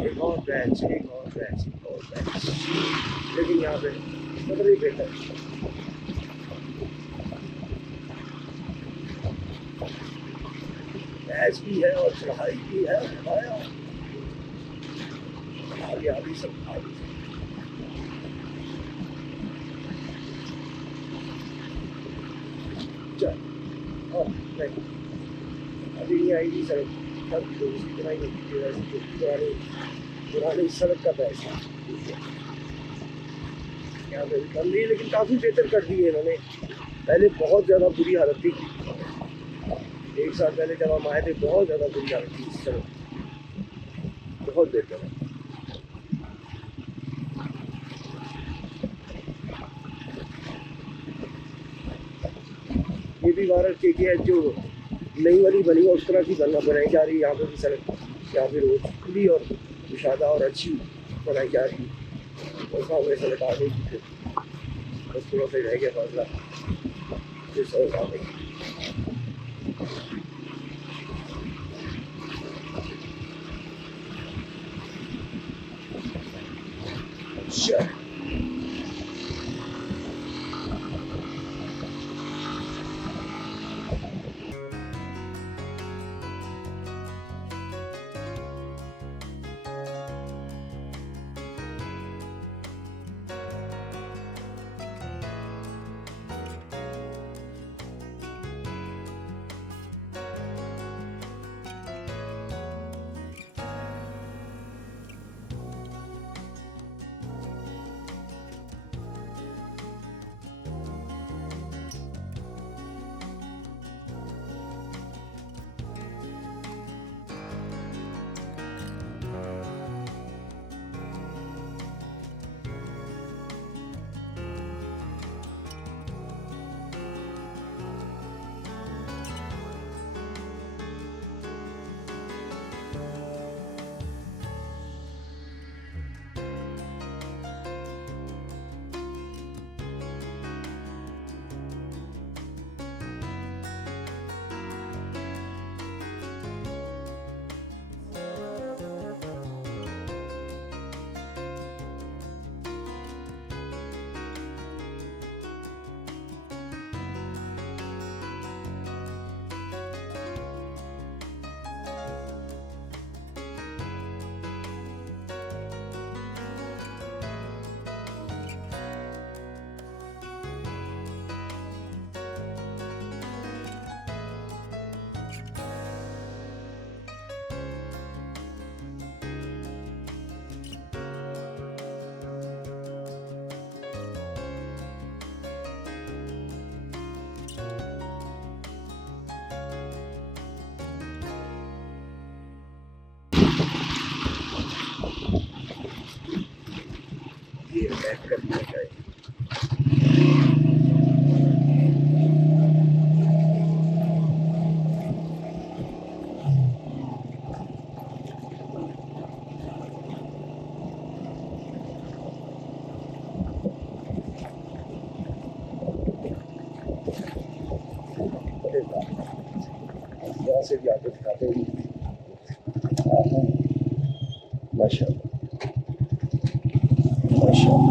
एक और बैच, एक और बैच, एक और बैच। लेकिन यहाँ पे पता नहीं बेहतर बैच भी है और चढ़ाई भी है। आगे आगे सब आगे चल। नहीं अभी नहीं आएगी सड़क, तब तो उसकी बनाई होती है वैसे तो पुरानी सड़क का बैच है। यहाँ पे बन रही है लेकिन काफ़ी बेहतर कर दी है इन्होंने। पहले बहुत ज़्यादा बुरी हालत थी, एक साल पहले जब हम आए थे बहुत ज़्यादा बुरी हालत थी इस सड़क, बहुत बेहतर है। ये भी भारत के है जो नई वाली बनी है उस तरह की बनाई जा रही है। यहाँ पे भी सड़क, यहाँ पे रोड खुली और कुशादा और अच्छी बनाई जा रही है। और सामने सड़क आ गई थी, बस थोड़ा सा रह गया फासला, फिर सड़क आ गई। अच्छा ये बैक कर दिया जाए। यहाँ से भी आगे दिखाते हैं माशाल्लाह माशाल्लाह।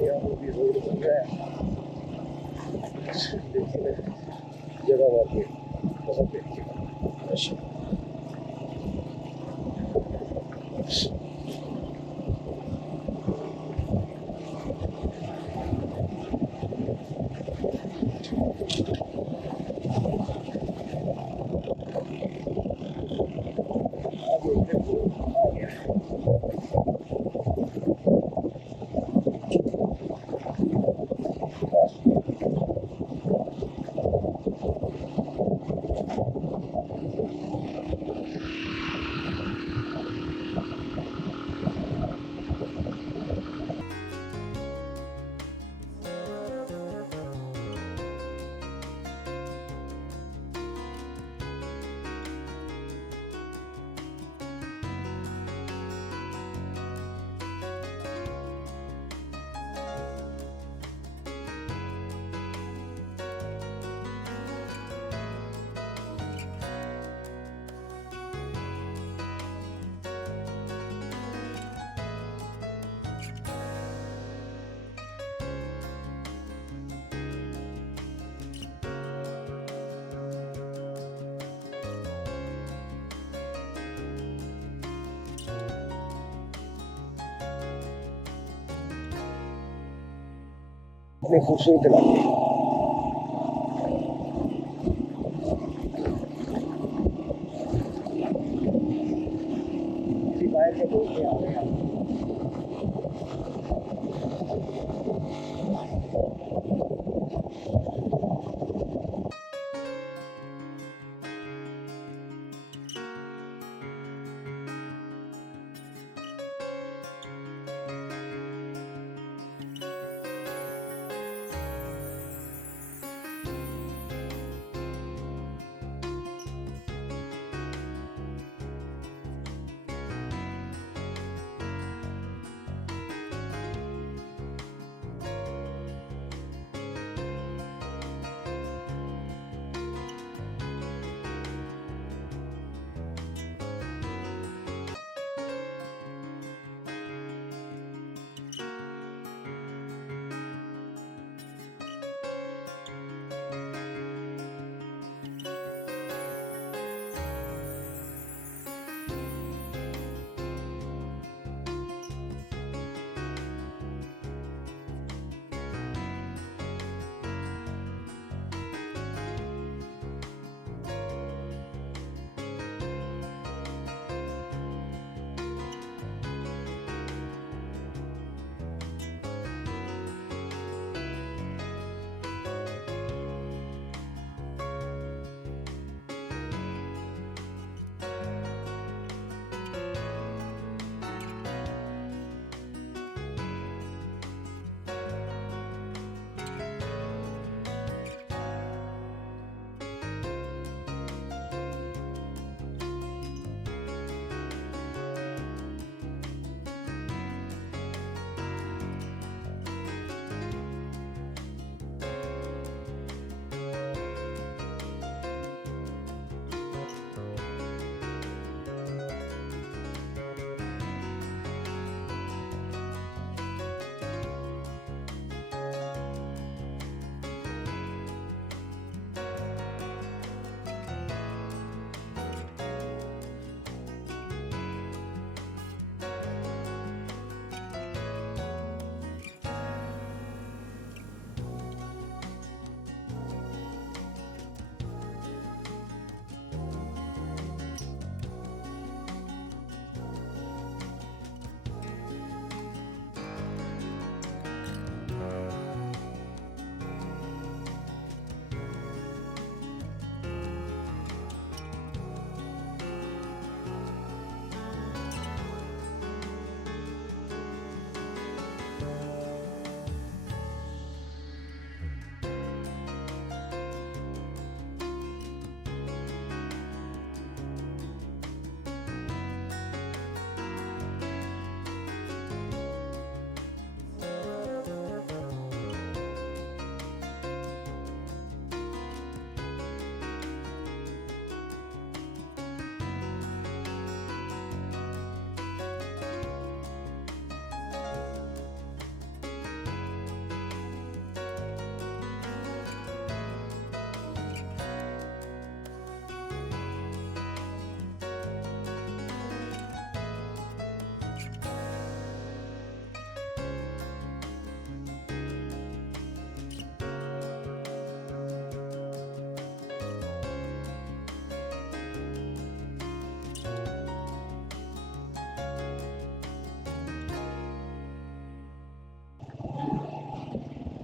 यहाँ भी रोड बन रहा है, देखिए जगह वाकई बहुत अच्छी माशाल्लाह। इतने खूबसूरत इलाके। किसी बाहर के दोस्त आ रहे हैं।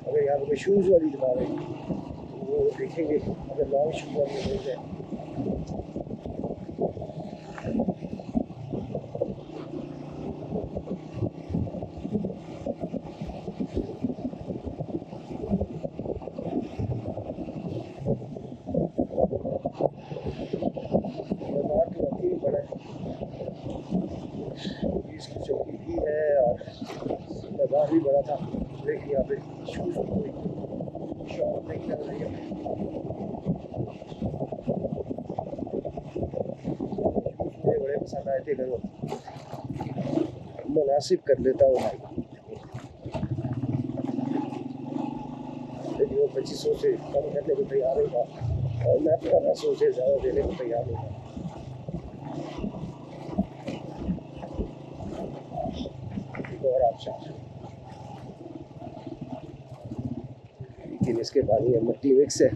अगर यहाँ पे शूज़ वाली दुकान है वो देखेंगे, अगर लॉन्ग शूज़ वाली मिल जाए। बाजार तो वाकई में बड़ा है, इसकी चौकी भी है और बाजार भी बड़ा था। देखिए यहाँ पे शूज़ कोई शॉप नहीं चल रही है। मुझे बड़े पसंद आए थे, अगर वो मुनासिब कर लेता हूँ भाई, लेकिन वो 2500 से कम करने को तैयार होगा और मैं 1500 से ज़्यादा देने को तैयार होगा। और आप लेकिन इसके पानी में मट्टी मिक्स है।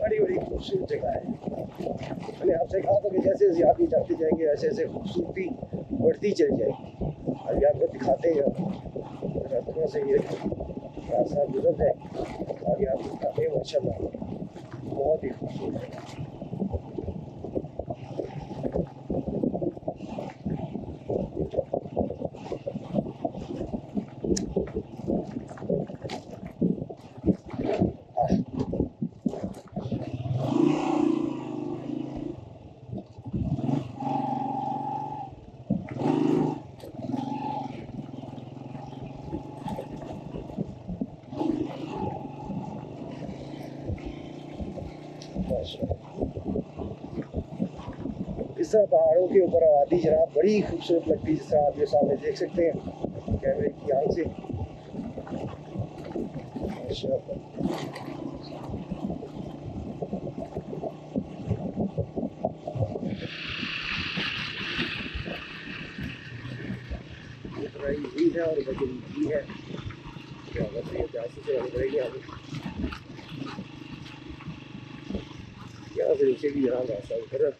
बड़ी बड़ी खूबसूरत जगह है। मैंने आपसे कहा था कि जैसे जैसे आगे जाते जाएंगे ऐसे ऐसे खूबसूरती बढ़ती चली जाएगी। अभी आपको दिखाते हैं, थोड़ा सा ये रास्ता गुजर जाए आगे आपको दिखाते हैं। माशाल्लाह बहुत ही खूबसूरत है। इस तरह पहाड़ों के ऊपर आबादी जनाब बड़ी खूबसूरत लगती है, जिस तरह आप ये सामने देख सकते हैं कैमरे की आंख से। है और भी है, क्या बताइए प्यासी से बनी पड़ेगी आगे। यहाँ से नीचे भी यहाँ रास्ता उतर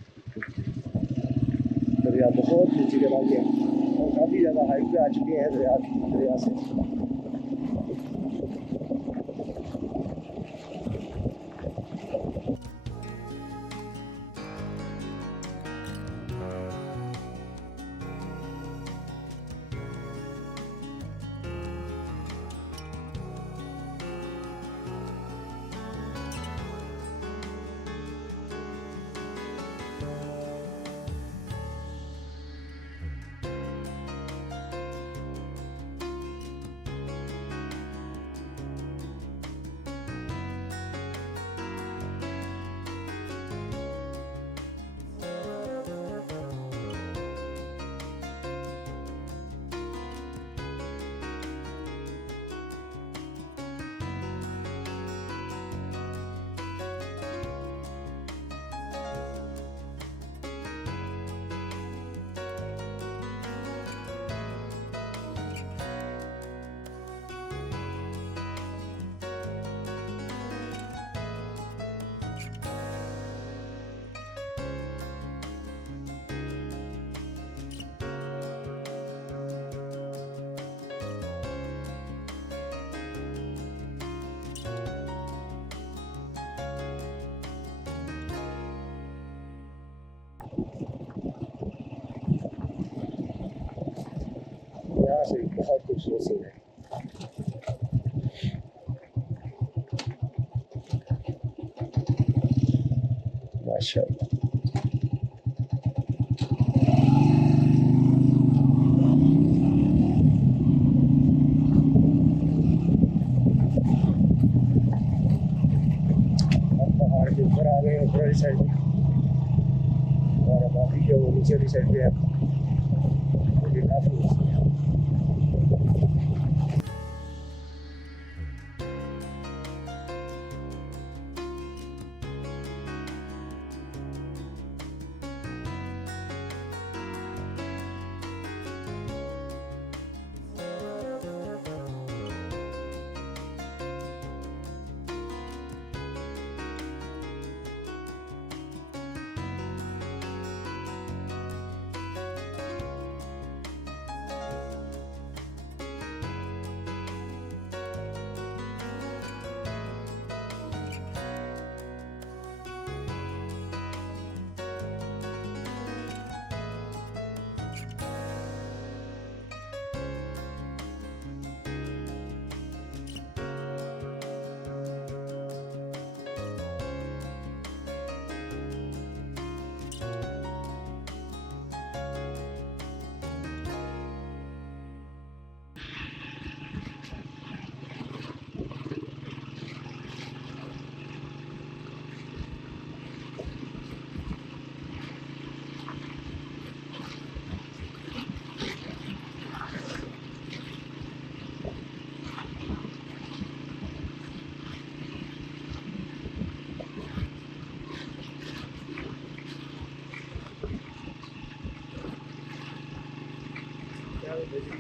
दरिया बहुत नीचे चला गया और काफ़ी ज़्यादा हाइट पे आ चुके हैं दरिया से। यहाँ से बहुत खूबसूरत सीन है। माशाल्लाह। पहाड़ के ऊपर आ गए, ऊपर वाली साइड में, और बाकी जो नीचे वाली साइड पे है ये काफ़ी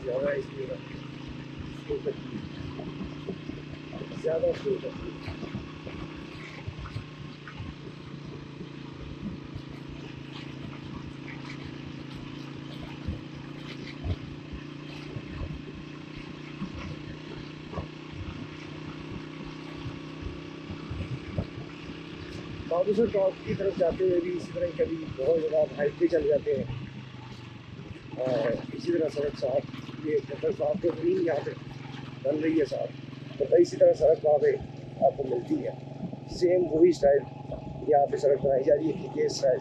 ज़्यादा इसलिए ज़्यादा स्लो करती है। बाबूसर टॉप की तरफ जाते हुए भी इसी तरह कभी बहुत ज़्यादा हाइट पे चले जाते हैं, और इसी तरह सड़क साफ, ये मतलब साफ के ग्रीन यहाँ पे बन रही है साफ, तो इसी तरह सड़क वहाँ पे आपको मिलती है। सेम वही स्टाइल यहाँ पे सड़क बनाई जा रही है कि ये स्टाइल।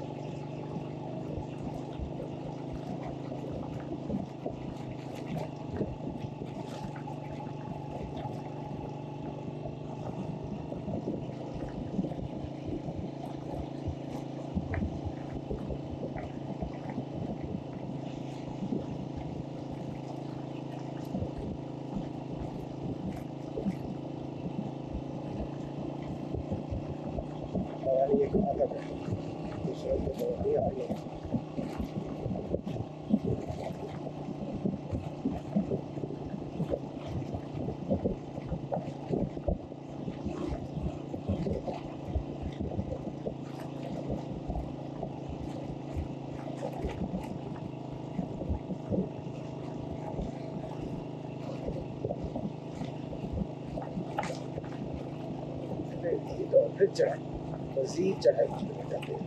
ये आदत है, दूसरों को समझ नहीं आ रही है। तो फिर चढ़ाई, मज़ीद चढ़ाई शुरू जाते हैं।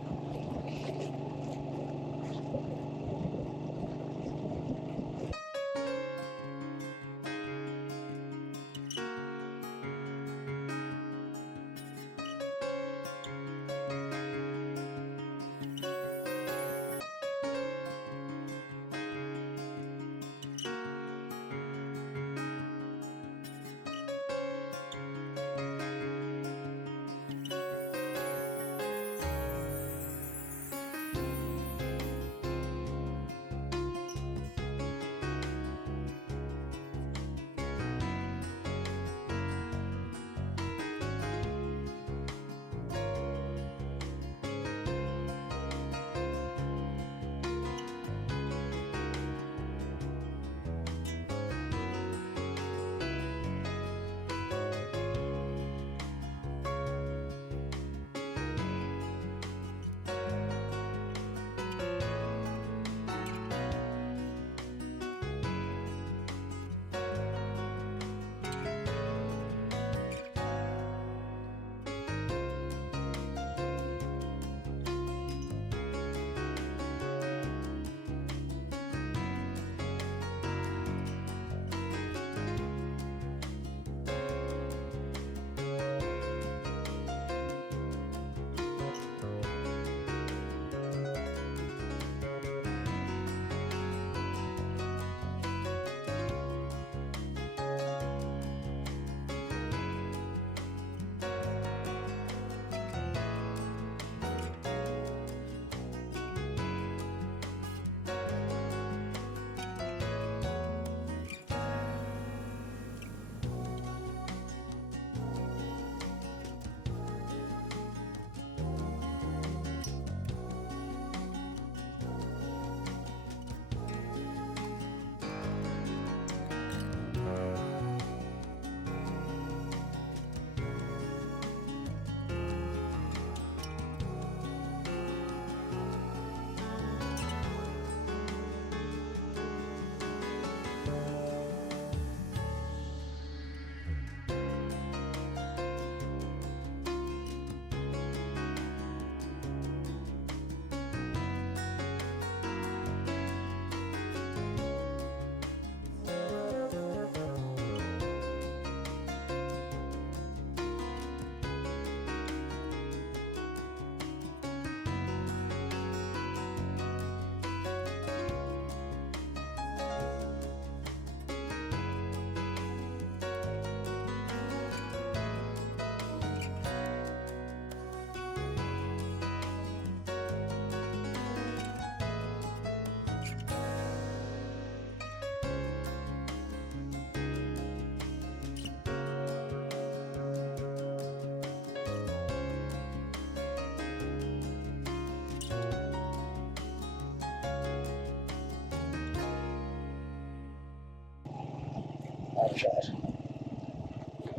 आबशार,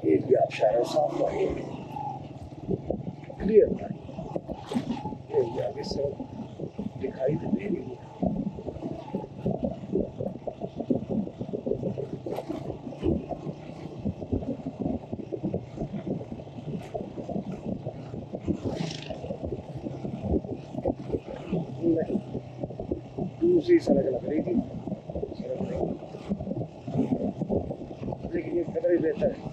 ये भी आबशार है, साफ पानी, क्लियर पानी। ये भी आगे सब दिखाई तो दे रही है। नहीं, दूसरी सड़क लग रही थी, सड़क नहीं, लेकिन ये कदर ही बेहतर है।